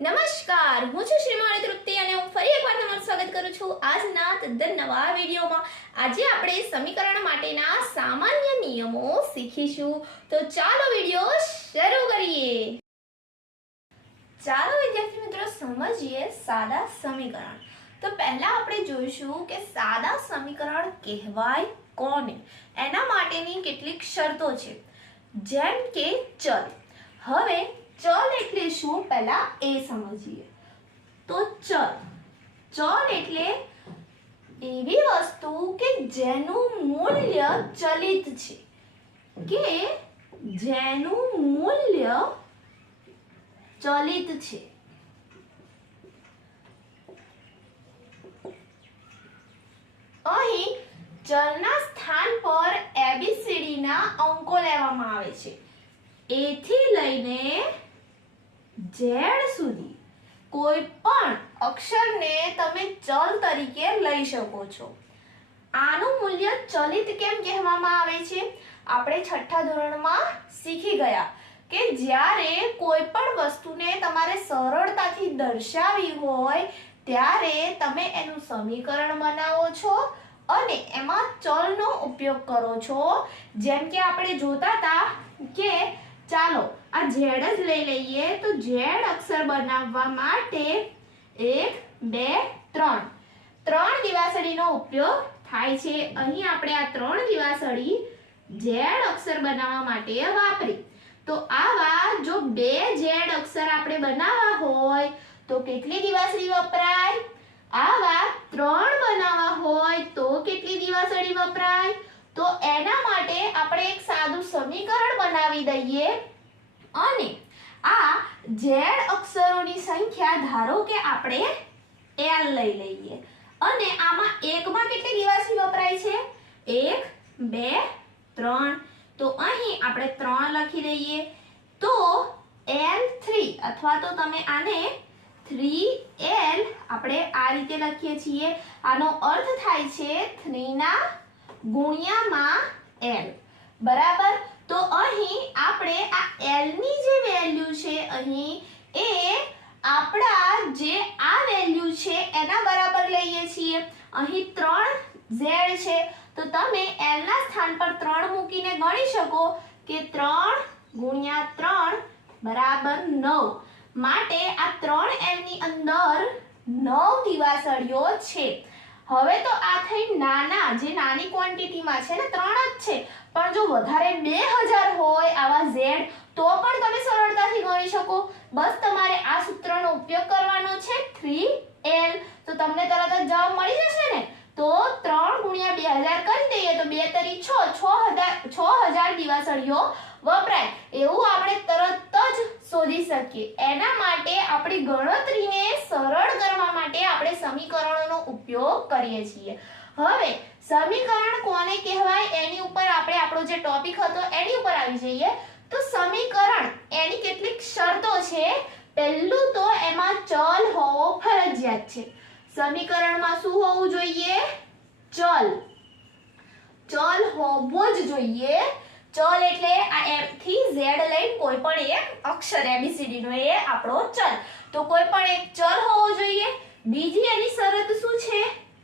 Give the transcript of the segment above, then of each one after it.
નમસ્કાર, હું છું શ્રીમાળી તૃપ્તિ અને હું ફરી એકવાર તમારું સ્વાગત કરું છું આજના તદ્દન નવા વિડીયોમાં. આજે આપણે સમીકરણ માટેના સામાન્ય નિયમો શીખીશું. તો ચાલો વીડિયો શરૂ કરીએ. ચાલો વિદ્યાર્થી મિત્રો સમજીએ સાદા સમીકરણ. તો પહેલા આપણે જોઈશું કે સાદા સમીકરણ કહેવાય કોને? એના માટેની કેટલીક શરતો છે. જેમ કે ચલ. હવે ચલ એટલે શું? પહેલા એ સમજીએ. તો ચલ. ચલ એટલે એવી વસ્તુ કે જેનું મૂલ્ય ચલિત છે. કે જેનું મૂલ્ય ચલિત છે. અહીં ચલના સ્થાન પર ABCD ના અંકો લેવામાં આવે છે. એથી લઈને Z સુધી કોઈ પણ અક્ષરને તમે ચલ તરીકે લઈ શકો છો. આનું મૂલ્ય ચલિત કેમ કહેવામાં આવે છે? આપણે છઠ્ઠા ધોરણમાં શીખી ગયા કે જ્યારે કોઈ પણ વસ્તુને તમારે સરળતાથી દર્શાવી હોય, ત્યારે તમે એનું સમીકરણ બનાવો છો અને એમાં ચલનો ઉપયોગ કરો છો. જેમ કે આપણે જોતા હતા કે ચાલો, આ ઝેડ જ લઈ લઈએ. તો ઝેડ અક્ષર બનાવવા માટે એક, બે, ત્રણ. ત્રણ દિવાસળીનો ઉપયોગ થાય છે. અહીં આપણે આ ત્રણ દિવાસળી ઝેડ અક્ષર બનાવવા માટે વાપરી. તો આવા જો બે ઝેડ અક્ષર આપણે બનાવવા હોય, તો કેટલી દિવાસળી વપરાય આવા ત્રણ બનાવવા હોય તો કેટલી દિવાસળી વપરાય તો એના માટે આપણે એક સાદું સમીકરણ બનાવી દઈએ. અને આ ઝેડ અક્ષરોની સંખ્યા ધારો કે આપણે એલ લઈ લઈએ. અને આમાં એકમાં કેટલી દિવાસી વપરાય છે? એક, બે, ત્રણ. તો અહીં આપણે ત્રણ લખી દઈએ. તો એલ થ્રી અથવા તો તમે આને થ્રી એલ આપણે આ રીતે લખીએ છીએ. આનો અર્થ થાય છે થ્રીના ગુણ્યામાં એલ બરાબર? તો અહીં આપણે આ એલની જે વેલ્યુ છે, અહીં એ આપણા જે આ વેલ્યુ છે, એના બરાબર લઈએ છીએ. અહીં ત્રણ ઝેડ છે. તો તમે એલ ના સ્થાન પર ત્રણ મૂકીને ગણી શકો કે ત્રણ ગુણ્યા ત્રણ બરાબર નવ. માટે આ ત્રણ એલની અંદર નવ દિવાસળીઓ છે. હવે તો આ થઈ નાના, જે નાની ક્વોન્ટિટીમાં છે ને ત્રણ જ છે. પણ જો વધારે બે હજાર હોય આવા ઝેડ તો પણ તમે સરળતાથી ગણી શકો. બસ તમારે આ સૂત્રનો ઉપયોગ કરવાનો છે થ્રી એલ તો તમને તરત જ જવાબ મળી જશે ને? તો ત્રણ ગુણ્યા બે હજાર કરી દઈએ તો બે તરી છ છ હજાર છ હજાર દિવાસળીઓ વપરાય. એવું આપણે તરત જ શોધી શકીએ. એના માટે આપણી ગણતરીને સરળ કરવા માટે આપણે સમીકરણોનો ઉપયોગ કરીએ છીએ. હવે સમીકરણ કોને કહેવાય? એની ઉપર આપણે આપણો જે ટોપિક હતો એની ઉપર આવી જઈએ. તો સમીકરણ એની કેટલીક શરતો છે. પહેલું તો એમાં ચલ હોવો ફરજિયાત છે. સમીકરણમાં શું હોવું જોઈએ? ચલ. ચલ હોવો જ જોઈએ. ચલ એટલે આ એમ થી ઝેડ લઈને કોઈ પણ એક અક્ષર એબીસીડી નો એ આપણો ચલ. તો કોઈ પણ એક ચલ હોવો જોઈએ. બીજી એની શરત શું છે?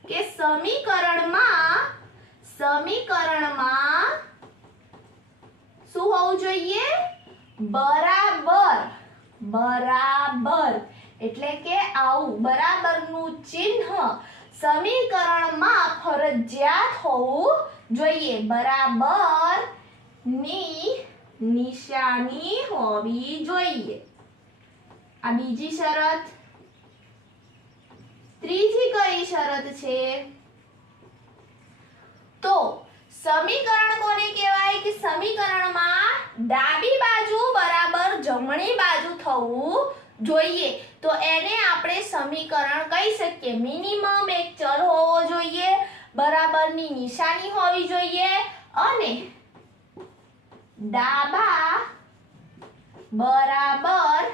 કે સમીકરણમાં સમીકરણમાં શું હોવું જોઈએ? બરાબર બરાબર. એટલે કે આવું બરાબરનું ચિહ્ન સમીકરણમાં ફરજિયાત હોવું જોઈએ. બરાબરની નિશાની હોવી જોઈએ. આ બીજી શરત ત્રીજી કઈ શરત છે? તો સમીકરણ કોને કહેવાય? કે સમીકરણમાં ડાબી બાજુ બરાબર જમણી બાજુ થવું જોઈએ. તો એને આપણે સમીકરણ કહી શકીએ. મિનિમમ એક ચલ હોવો જોઈએ, બરાબરની નિશાની હોવી જોઈએ અને ડાબા બરાબર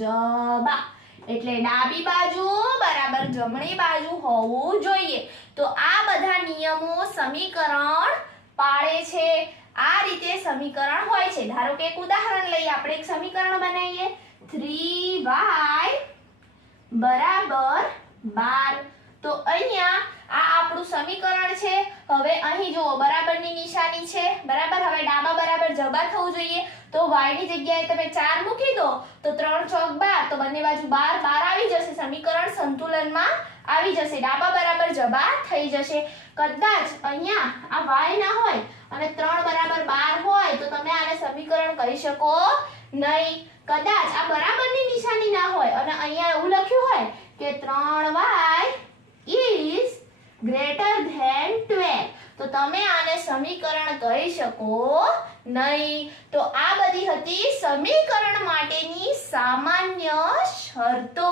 જબા એટલે ડાબી બાજુ, બરાબર જમણી બાજુ હોવું જોઈએ. તો આ બધા નિયમો સમીકરણ પાળે છે. આ રીતે સમીકરણ હોય છે. ધારો કે એક ઉદાહરણ લઈએ, આપણે એક સમીકરણ બનાવીએ. થ્રી વાય બરાબર બાર. તો અહીંયા આ આપણું સમીકરણ છે. હવે અહીં જુઓ બરાબરની નિશાની છે. બરાબર? હવે ડાબા બરાબર જબા થવું જોઈએ. તો y ની જગ્યાએ તમે 4 મૂકી દો, તો 3 ચોક 12 તો બંને બાજુ 12 12 આવી જશે. સમીકરણ સંતુલનમાં આવી જશે. ડાબા બરાબર જબા થઈ જશે. કદાચ અહીંયા આ y ના હોય અને 3 બરાબર 12 હોય, તો તમે આને સમીકરણ કરી શકો નહીં. કદાચ આ બરાબરની નિશાની ના હોય અને અહીંયા એવું લખ્યું હોય કે 3y is greater than 12 તો તમે આને સમીકરણ કહી શકો નહીં. તો આ બધી હતી સમીકરણ માટેની સામાન્ય શરતો.